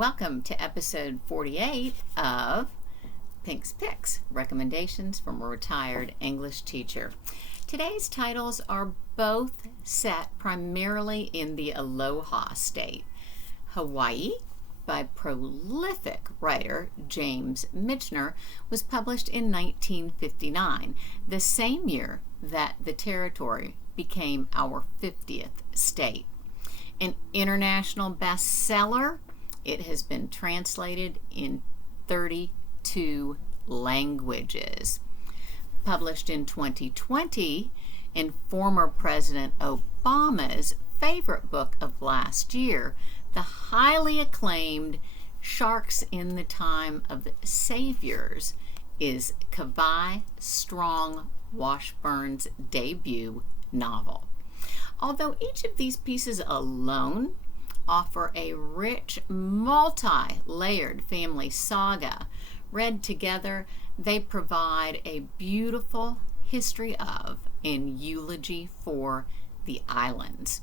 Welcome to episode 48 of Pink's Picks, Recommendations from a Retired English Teacher. Today's titles are both set primarily in the Aloha state. Hawaii, by prolific writer James Michener, was published in 1959, the same year that the territory became our 50th state. An international bestseller, it has been translated in 32 languages. Published in 2020 in former President Obama's favorite book of last year, the highly acclaimed Sharks in the Time of Saviors is Kawai Strong Washburn's debut novel. Although each of these pieces alone offer a rich, multi-layered family saga, read together, they provide a beautiful history of and eulogy for the islands.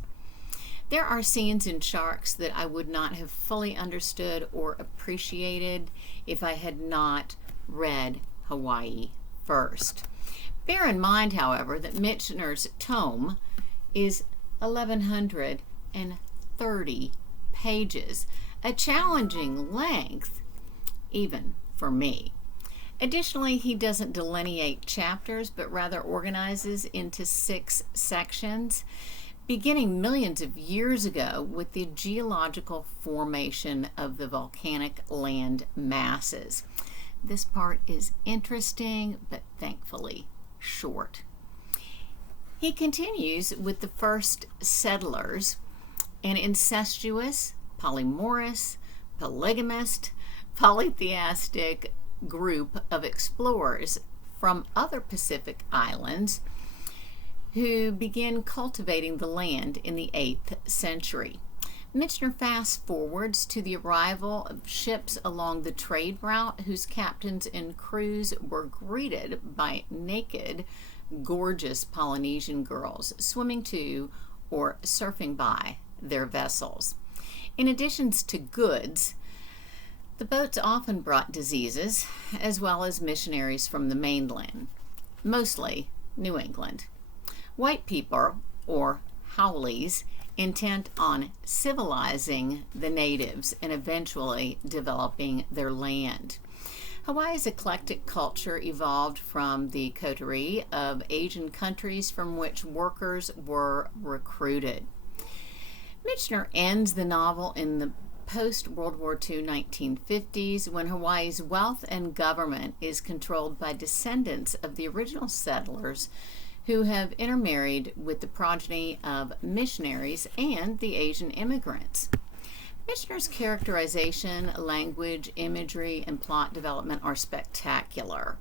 There are scenes in Sharks that I would not have fully understood or appreciated if I had not read Hawaii first. Bear in mind, however, that Michener's tome is 1,130 pages, a challenging length even for me. Additionally, he doesn't delineate chapters, but rather organizes into 6 sections, beginning millions of years ago with the geological formation of the volcanic land masses. This part is interesting, but thankfully short. He continues with the first settlers, an incestuous, polyamorous, polygamist, polytheistic group of explorers from other Pacific islands who began cultivating the land in the 8th century. Michener fast forwards to the arrival of ships along the trade route whose captains and crews were greeted by naked, gorgeous Polynesian girls swimming to or surfing by their vessels. In addition to goods, the boats often brought diseases as well as missionaries from the mainland, mostly New England. White people, or haoles, intent on civilizing the natives and eventually developing their land. Hawaii's eclectic culture evolved from the coterie of Asian countries from which workers were recruited. Michener ends the novel in the post-World War II 1950s when Hawaii's wealth and government is controlled by descendants of the original settlers who have intermarried with the progeny of missionaries and the Asian immigrants. Michener's characterization, language, imagery, and plot development are spectacular.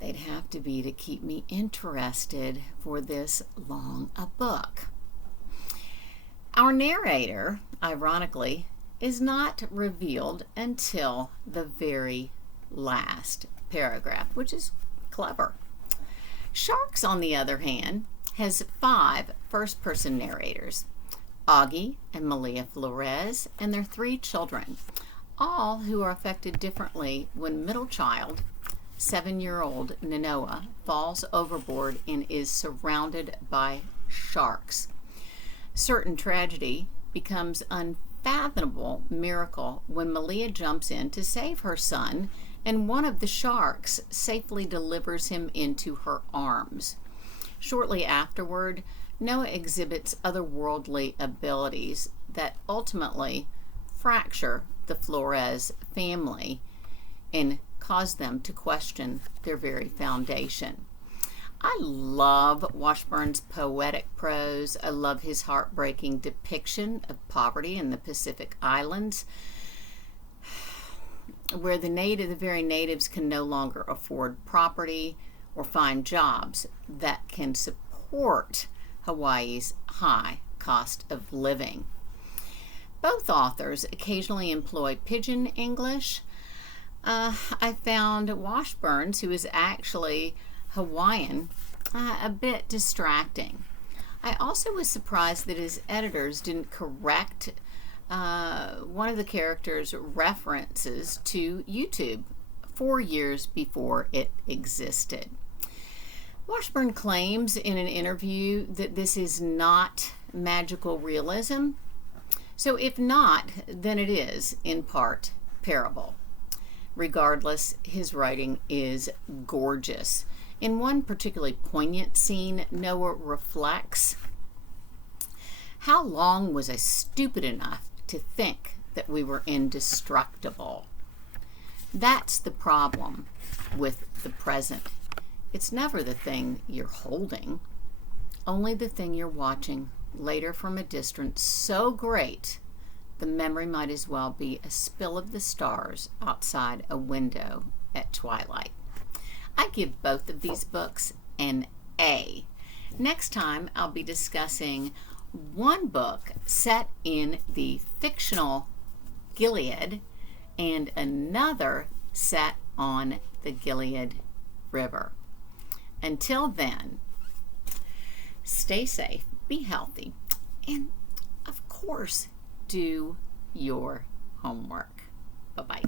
They'd have to be to keep me interested for this long a book. Our narrator, ironically, is not revealed until the very last paragraph, which is clever. Sharks, on the other hand, has 5 first-person narrators, Augie and Malia Flores, and their 3 children, all who are affected differently when middle child, 7-year-old Nanoa, falls overboard and is surrounded by sharks. Certain tragedy becomes unfathomable miracle when Malia jumps in to save her son, and one of the sharks safely delivers him into her arms. Shortly afterward, Noah exhibits otherworldly abilities that ultimately fracture the Flores family and cause them to question their very foundation. I love Washburn's poetic prose. I love his heartbreaking depiction of poverty in the Pacific Islands, where the very natives can no longer afford property or find jobs that can support Hawaii's high cost of living. Both authors occasionally employ pidgin English. I found Washburn's, who is actually Hawaiian, a bit distracting. I also was surprised that his editors didn't correct one one of the characters references to YouTube 4 years before it existed. Washburn claims in an interview that this is not magical realism. So if not, then it is, in part, parable. Regardless, his writing is gorgeous. In one particularly poignant scene, Noah reflects, "How long was I stupid enough to think that we were indestructible?" That's the problem with the present. It's never the thing you're holding, only the thing you're watching later from a distance so great the memory might as well be a spill of the stars outside a window at twilight. I give both of these books an A. Next time I'll be discussing one book set in the fictional Gilead and another set on the Gilead River. Until then, stay safe, be healthy, and of course, do your homework. Bye-bye.